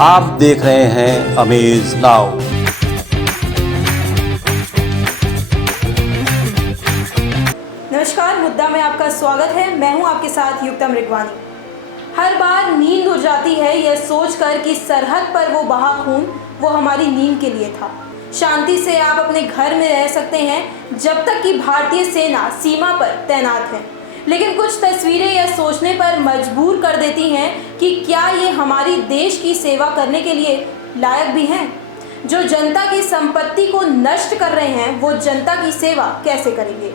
आप देख रहे हैं अमेज नाउ। नमस्कार, मुद्दा में आपका स्वागत है। मैं हूं आपके साथ युक्तम रिगवानी। हर बार नींद उड़ जाती है यह सोचकर कि सरहद पर वो बहा खून वो हमारी नींद के लिए था। शांति से आप अपने घर में रह सकते हैं जब तक कि भारतीय सेना सीमा पर तैनात है, लेकिन कुछ तस्वीरें यह सोचने पर मजबूर कर देती हैं कि क्या ये हमारी देश की सेवा करने के लिए लायक भी हैं। जो जनता की संपत्ति को नष्ट कर रहे हैं वो जनता की सेवा कैसे करेंगे।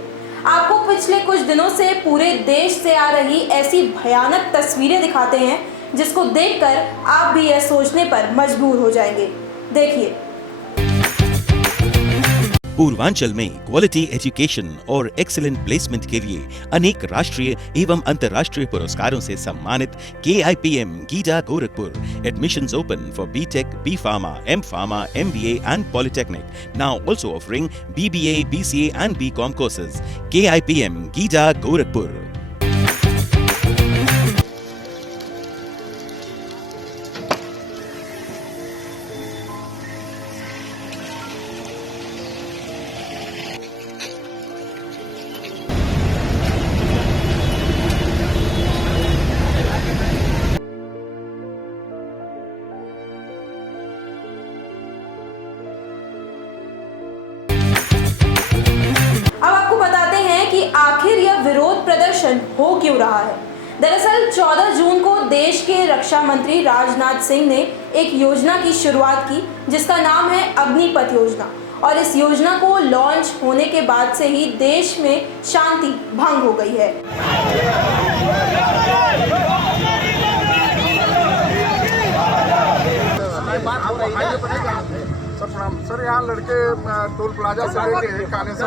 आपको पिछले कुछ दिनों से पूरे देश से आ रही ऐसी भयानक तस्वीरें दिखाते हैं जिसको देखकर आप भी यह सोचने पर मजबूर हो जाएंगे। देखिए। पूर्वांचल में क्वालिटी एजुकेशन और एक्सीलेंट प्लेसमेंट के लिए अनेक राष्ट्रीय एवं अंतर्राष्ट्रीय पुरस्कारों से सम्मानित KIPM Giza Gorakhpur admissions open for BTech, B Pharma, M Pharma, MBA and Polytechnic, now also offering BBA, BCA and BCom courses. KIPM Giza Gorakhpur. आखिर यह विरोध प्रदर्शन हो क्यों रहा है। दरअसल 14 जून को देश के रक्षा मंत्री राजनाथ सिंह ने एक योजना की शुरुआत की जिसका नाम है अग्निपथ योजना, और इस योजना को लॉन्च होने के बाद से ही देश में शांति भंग हो गई है। सर, यहाँ लड़के टोल प्लाजा से लेके खाने से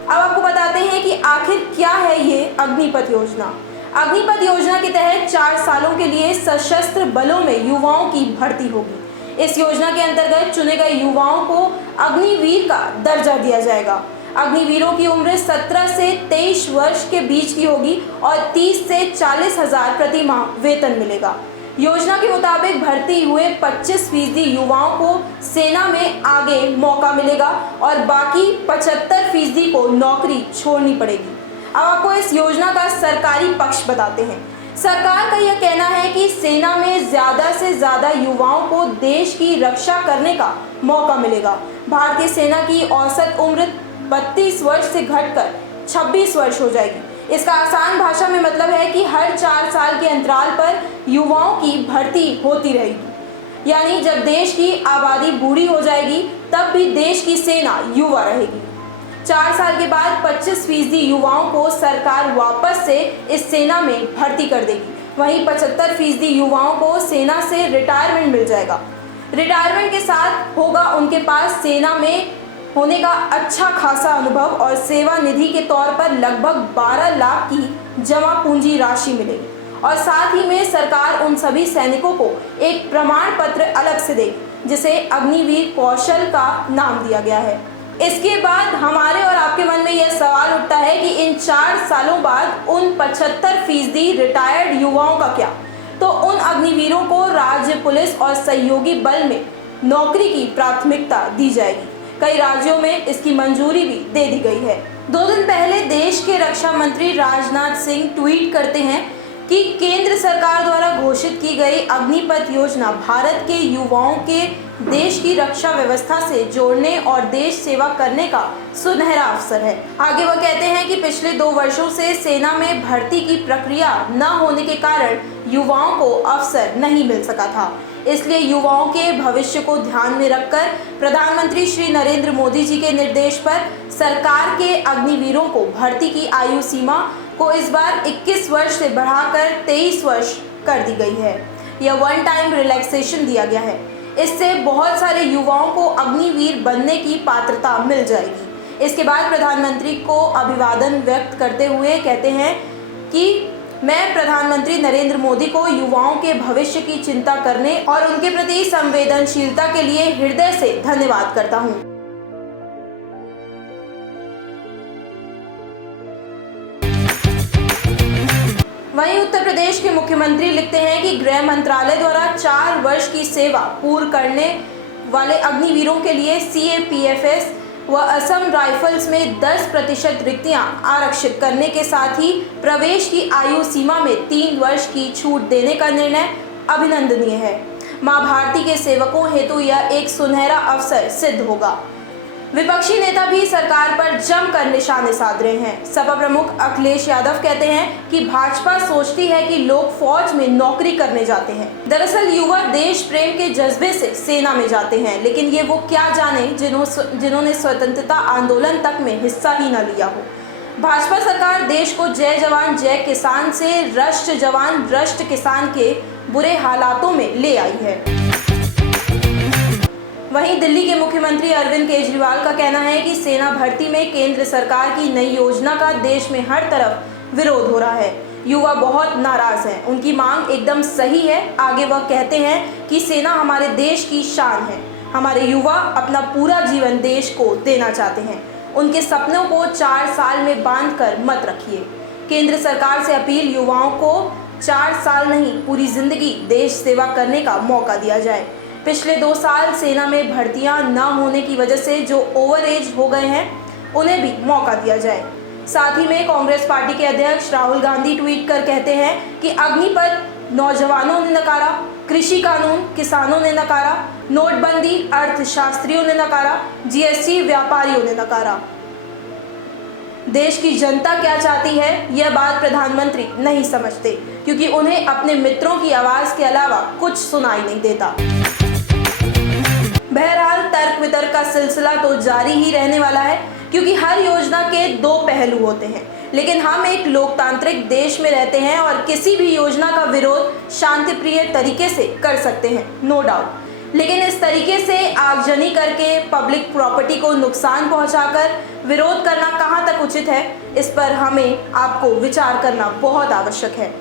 अब आपको बताते हैं कि आखिर क्या है ये अग्निपथ योजना। अग्निपथ योजना के तहत 4 सालों के लिए सशस्त्र बलों में युवाओं की भर्ती होगी। इस योजना के अंतर्गत चुने गए युवाओं को अग्निवीर का दर्जा दिया जाएगा। अग्निवीरों की उम्र 17 से 23 वर्ष के बीच की होगी और 30 से 40 हजार प्रति माह वेतन मिलेगा। योजना के मुताबिक भर्ती हुए 25% युवाओं को सेना में आगे मौका मिलेगा और बाकी 75% को नौकरी छोड़नी पड़ेगी। अब आपको इस योजना का सरकारी पक्ष बताते हैं। सरकार का यह कहना है कि सेना में ज़्यादा से ज़्यादा युवाओं को देश की रक्षा करने का मौका मिलेगा। भारतीय सेना की औसत उम्र 32 वर्ष से घटकर 26 वर्ष हो जाएगी। इसका आसान भाषा में मतलब है कि हर 4 साल के अंतराल पर युवाओं की भर्ती होती रहेगी। यानी जब देश की आबादी बूढ़ी हो जाएगी तब भी देश की सेना युवा रहेगी। 4 साल के बाद 25% युवाओं को सरकार वापस से इस सेना में भर्ती कर देगी। वहीं 75% युवाओं को सेना से रिटायरमेंट मिल जाएगा। रिटायरमेंट के साथ होगा उनके पास सेना में होने का अच्छा खासा अनुभव और सेवा निधि के तौर पर लगभग 12 लाख की जमा पूंजी राशि मिलेगी। और साथ ही में सरकार उन सभी सैनिकों को एक प्रमाण पत्र अलग से देगी जिसे अग्निवीर कौशल का नाम दिया गया है। इसके बाद हमारे और आपके मन में यह सवाल उठता है कि इन 4 सालों बाद उन 75% रिटायर्ड युवाओं का क्या। तो उन अग्निवीरों को राज्य पुलिस और सहयोगी बल में नौकरी की प्राथमिकता दी जाएगी। कई राज्यों में इसकी मंजूरी भी दे दी गई है। 2 दिन पहले देश के रक्षा मंत्री राजनाथ सिंह ट्वीट करते हैं कि केंद्र सरकार द्वारा घोषित की गई अग्निपथ योजना भारत के युवाओं के देश की रक्षा व्यवस्था से जोड़ने और देश सेवा करने का सुनहरा अवसर है। आगे वह कहते हैं कि पिछले 2 वर्षों से सेना में भर्ती की प्रक्रिया न होने के कारण युवाओं को अवसर नहीं मिल सका था। इसलिए युवाओं के भविष्य को ध्यान में रखकर प्रधानमंत्री श्री नरेंद्र मोदी जी के निर्देश पर सरकार के अग्निवीरों को भर्ती की आयु सीमा को इस बार 21 वर्ष से बढ़ाकर 23 वर्ष कर दी गई है। यह वन टाइम रिलैक्सेशन दिया गया है। इससे बहुत सारे युवाओं को अग्निवीर बनने की पात्रता मिल जाएगी। इसके बाद प्रधानमंत्री को अभिवादन व्यक्त करते हुए कहते हैं कि मैं प्रधानमंत्री नरेंद्र मोदी को युवाओं के भविष्य की चिंता करने और उनके प्रति संवेदनशीलता के लिए हृदय से धन्यवाद करता हूं। वहीं उत्तर प्रदेश के मुख्यमंत्री लिखते हैं कि गृह मंत्रालय द्वारा 4 वर्ष की सेवा पूर्ण करने वाले अग्निवीरों के लिए सीएपीएफएस व असम राइफल्स में 10% रिक्तियां आरक्षित करने के साथ ही प्रवेश की आयु सीमा में 3 वर्ष की छूट देने का निर्णय अभिनंदनीय है। मां भारती के सेवकों हेतु यह एक सुनहरा अवसर सिद्ध होगा। विपक्षी नेता भी सरकार पर जमकर निशाने साध रहे हैं। सपा प्रमुख अखिलेश यादव कहते हैं कि भाजपा सोचती है कि लोग फौज में नौकरी करने जाते हैं। दरअसल युवा देश प्रेम के जज्बे से सेना में जाते हैं, लेकिन ये वो क्या जाने जिन्होंने स्वतंत्रता आंदोलन तक में हिस्सा ही न लिया हो। भाजपा सरकार देश को जय जवान जय किसान से रष्ट जवान रष्ट किसान के बुरे हालातों में ले आई है। वहीं दिल्ली के मुख्यमंत्री अरविंद केजरीवाल का कहना है कि सेना भर्ती में केंद्र सरकार की नई योजना का देश में हर तरफ विरोध हो रहा है। युवा बहुत नाराज हैं। उनकी मांग एकदम सही है। आगे वह कहते हैं कि सेना हमारे देश की शान है। हमारे युवा अपना पूरा जीवन देश को देना चाहते हैं। उनके सपनों को 4 साल में बांधकर मत रखिए। केंद्र सरकार से अपील, युवाओं को 4 साल नहीं पूरी जिंदगी देश सेवा करने का मौका दिया जाए। पिछले 2 साल सेना में भर्तियां न होने की वजह से जो ओवर एज हो गए हैं उन्हें भी मौका दिया जाए। साथ ही में कांग्रेस पार्टी के अध्यक्ष राहुल गांधी ट्वीट कर कहते हैं कि अग्निपथ नौजवानों ने नकारा, कृषि कानून किसानों ने नकारा, नोटबंदी अर्थशास्त्रियों ने नकारा, जीएसटी व्यापारियों ने नकारा। देश की जनता क्या चाहती है यह बात प्रधानमंत्री नहीं समझते, क्योंकि उन्हें अपने मित्रों की आवाज के अलावा कुछ सुनाई नहीं देता। बहरहाल तर्क वितर्क का सिलसिला तो जारी ही रहने वाला है, क्योंकि हर योजना के 2 पहलू होते हैं। लेकिन हम एक लोकतांत्रिक देश में रहते हैं और किसी भी योजना का विरोध शांतिप्रिय तरीके से कर सकते हैं, नो डाउट। लेकिन इस तरीके से आगजनी करके पब्लिक प्रॉपर्टी को नुकसान पहुंचाकर विरोध करना कहां तक उचित है, इस पर हमें आपको विचार करना बहुत आवश्यक है।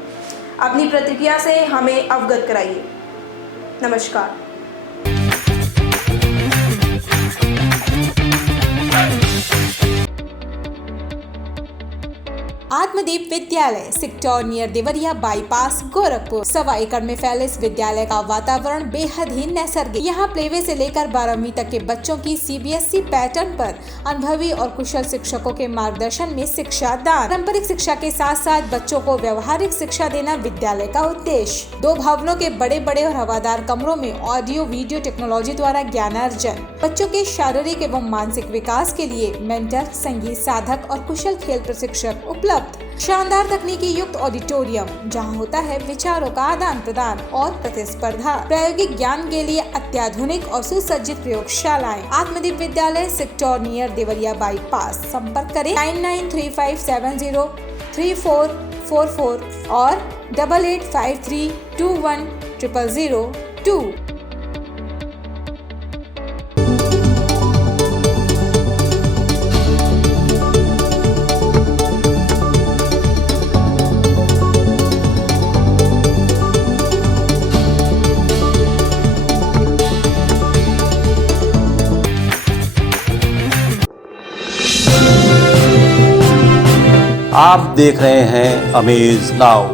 अपनी प्रतिक्रिया से हमें अवगत कराइए। नमस्कार। आत्मदीप विद्यालय sector near Deoria bypass Gorakhpur. 1.25 एकड़ में फैले इस विद्यालय का वातावरण बेहद ही नैसर्गिक। यहाँ प्लेवे से लेकर 12वीं तक के बच्चों की सीबीएसई पैटर्न पर अनुभवी और कुशल शिक्षकों के मार्गदर्शन में शिक्षा दान। पारंपरिक शिक्षा के साथ साथ बच्चों को व्यवहारिक शिक्षा देना विद्यालय का उद्देश्य। 2 भवनों के बड़े बड़े और हवादार कमरों में ऑडियो वीडियो टेक्नोलॉजी द्वारा ज्ञानार्जन। बच्चों के शारीरिक एवं मानसिक विकास के लिए मेंटर, संगीत साधक और कुशल खेल प्रशिक्षक उपलब्ध। शानदार तकनीकी युक्त ऑडिटोरियम, जहां होता है विचारों का आदान प्रदान और प्रतिस्पर्धा। प्रायोगिक ज्ञान के लिए अत्याधुनिक और सुसज्जित प्रयोगशालाएं। आत्मदीप विद्यालय सेक्टर नियर देवरिया बाईपास। संपर्क करें 9935703444 और 8853210002। आप देख रहे हैं अमेज नाउ।